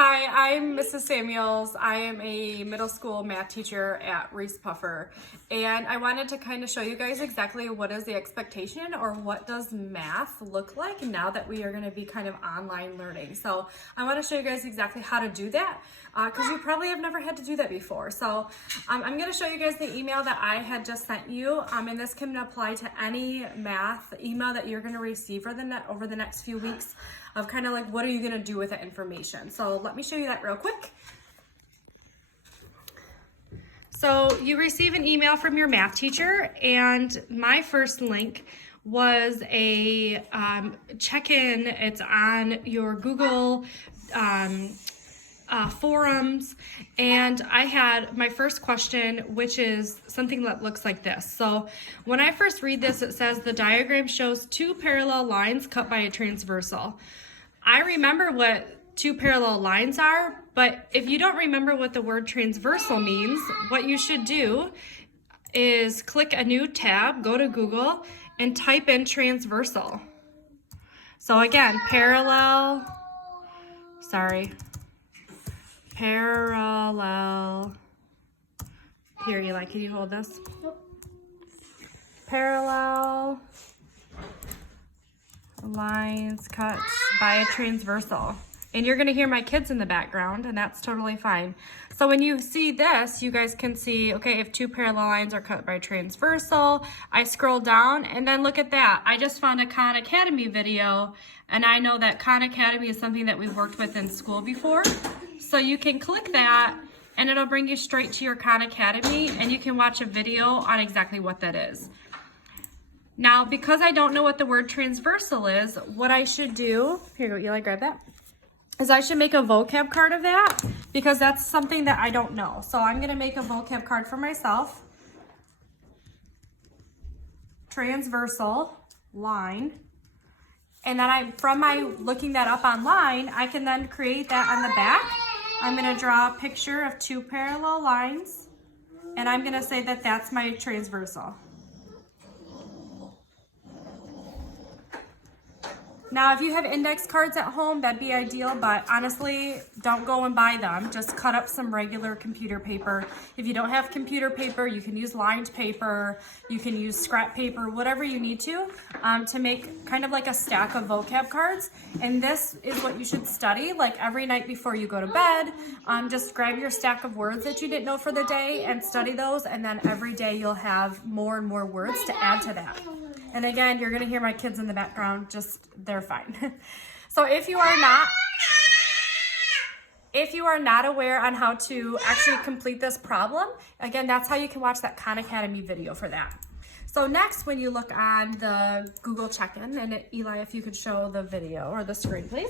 Hi, I'm Mrs. Samuels. I am a middle school math teacher at Reese Puffer, and I wanted to kind of show you guys exactly what is the expectation or what does math look like now that we are going to be kind of online learning. So I want to show you guys exactly how to do that because you probably have never had to do that before. So I'm going to show you guys the email that I had just sent you, and this can apply to any math email that you're going to receive over the next few weeks of kind of like what are you going to do with that information. So let me show you that real quick. So you receive an email from your math teacher, and my first link was a check-in. It's on your Google forums, and I had my first question, which is something that looks like this. So when I first read this, it says the diagram shows two parallel lines cut by a transversal. I remember what two parallel lines are, but if you don't remember what the word transversal means, what you should do is click a new tab, go to Google, and type in transversal. So again, parallel, here Eli, can you hold this? Parallel lines cut by a transversal. And you're gonna hear my kids in the background, and that's totally fine. So when you see this, you guys can see, okay, if two parallel lines are cut by transversal, I scroll down and then look at that. I just found a Khan Academy video, and I know that Khan Academy is something that we've worked with in school before. So you can click that and it'll bring you straight to your Khan Academy, and you can watch a video on exactly what that is. Now, because I don't know what the word transversal is, what I should do, here you go, Eli, grab that, is I should make a vocab card of that, because that's something that I don't know. So I'm gonna make a vocab card for myself. Transversal line. And then from my looking that up online, I can then create that on the back. I'm gonna draw a picture of two parallel lines, and I'm gonna say that that's my transversal. Now, if you have index cards at home, that'd be ideal, but honestly, don't go and buy them. Just cut up some regular computer paper. If you don't have computer paper, you can use lined paper, you can use scrap paper, whatever you need to make kind of like a stack of vocab cards. And this is what you should study, like every night before you go to bed. Just grab your stack of words that you didn't know for the day and study those, and then every day you'll have more and more words to add to that. And again, you're gonna hear my kids in the background, they're fine. So if you are not aware on how to actually complete this problem, again, that's how you can watch that Khan Academy video for that. So next, when you look on the Google check-in, and Eli, if you could show the video or the screen, please.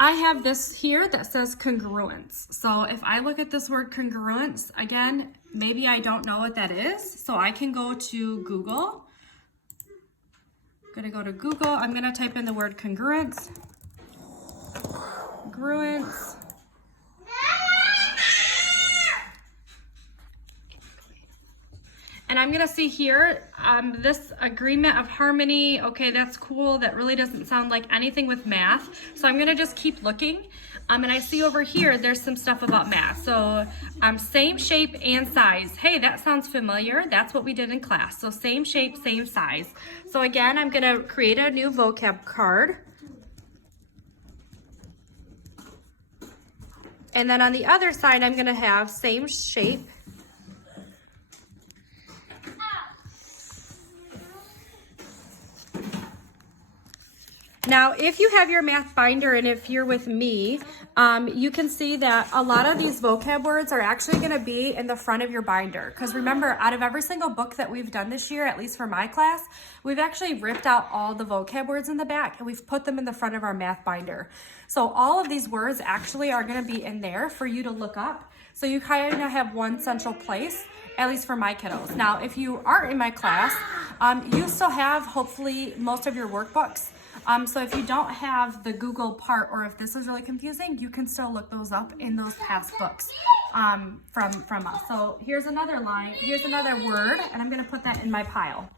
I have this here that says congruence. So if I look at this word congruence, again, maybe I don't know what that is. So I can go to Google. I'm gonna go to Google. I'm gonna type in the word congruence. Congruence. And I'm gonna see here, this agreement of harmony, okay, that's cool. That really doesn't sound like anything with math. So I'm gonna just keep looking. And I see over here, there's some stuff about math. So same shape and size. Hey, that sounds familiar. That's what we did in class. So same shape, same size. So again, I'm gonna create a new vocab card. And then on the other side, I'm gonna have same shape. Now, if you have your math binder and if you're with me, you can see that a lot of these vocab words are actually going to be in the front of your binder. Because remember, out of every single book that we've done this year, at least for my class, we've actually ripped out all the vocab words in the back and we've put them in the front of our math binder. So all of these words actually are going to be in there for you to look up. So you kind of have one central place, at least for my kiddos. Now, if you aren't in my class, you still have hopefully most of your workbooks. So if you don't have the Google part, or if this is really confusing, you can still look those up in those past books from us. So here's another line, here's another word, and I'm gonna put that in my pile.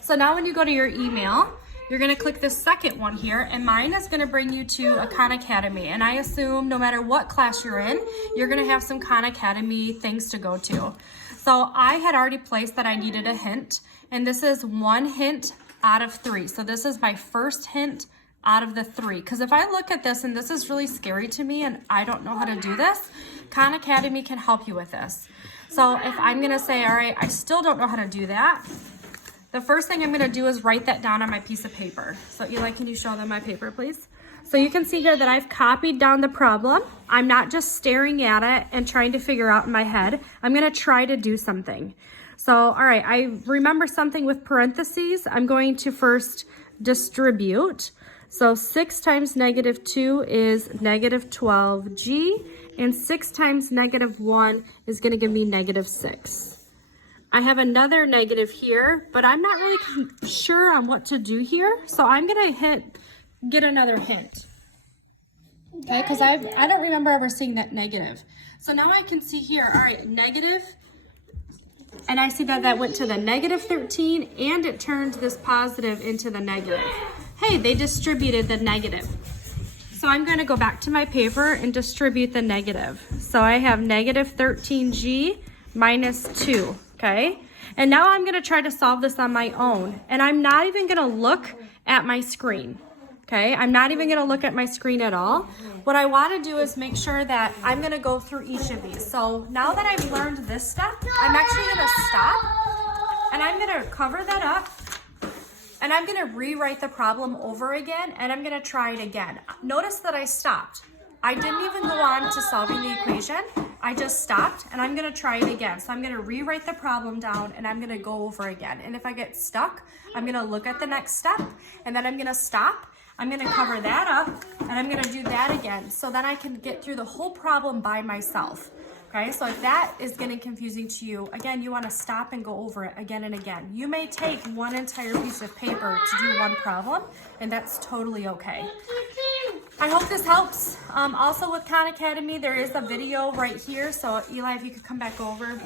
So now when you go to your email, you're gonna click the second one here, and mine is gonna bring you to a Khan Academy. And I assume no matter what class you're in, you're gonna have some Khan Academy things to go to. So I had already placed that I needed a hint, and this is 1 hint out of 3. So this is my first hint out of the 3. Because if I look at this and this is really scary to me and I don't know how to do this, Khan Academy can help you with this. So if I'm gonna say, all right, I still don't know how to do that, the first thing I'm gonna do is write that down on my piece of paper. So Eli, can you show them my paper, please? So you can see here that I've copied down the problem. I'm not just staring at it and trying to figure out in my head. I'm gonna try to do something. So, all right, I remember something with parentheses. I'm going to first distribute. So 6 times -2 is -12g, and 6 times -1 is gonna give me -6. I have another negative here, but I'm not really sure on what to do here. So I'm gonna get another hint. Okay, because I don't remember ever seeing that negative. So now I can see here, all right, negative, and I see that that went to the -13 and it turned this positive into the negative. Hey, they distributed the negative. So I'm gonna go back to my paper and distribute the negative. So I have -13g minus 2, okay? And now I'm gonna try to solve this on my own. And I'm not even gonna look at my screen. Okay, I'm not even gonna look at my screen at all. What I wanna do is make sure that I'm gonna go through each of these. So now that I've learned this step, I'm actually gonna stop and I'm gonna cover that up and I'm gonna rewrite the problem over again and I'm gonna try it again. Notice that I stopped. I didn't even go on to solving the equation. I just stopped and I'm gonna try it again. So I'm gonna rewrite the problem down and I'm gonna go over again. And if I get stuck, I'm gonna look at the next step and then I'm gonna stop. I'm gonna cover that up and I'm gonna do that again so then I can get through the whole problem by myself. Okay, so if that is getting confusing to you, again, you wanna stop and go over it again and again. You may take one entire piece of paper to do one problem and that's totally okay. I hope this helps. Also with Khan Academy, there is a video right here. So Eli, if you could come back over.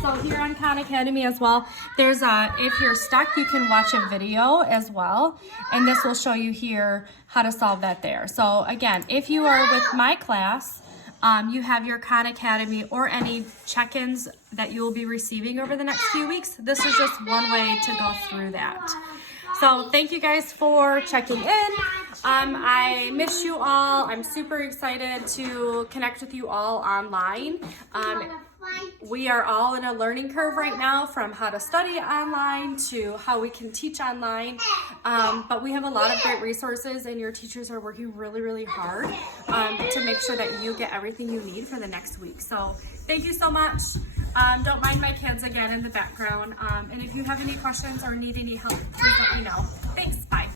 So here on Khan Academy as well, there's if you're stuck, you can watch a video as well. And this will show you here how to solve that there. So again, if you are with my class, you have your Khan Academy or any check-ins that you will be receiving over the next few weeks. This is just one way to go through that. So thank you guys for checking in. I miss you all. I'm super excited to connect with you all online. We are all in a learning curve right now, from how to study online to how we can teach online. But we have a lot of great resources and your teachers are working really, really hard to make sure that you get everything you need for the next week. So thank you so much. Don't mind my kids again in the background. And if you have any questions or need any help, please let me know. Thanks, bye.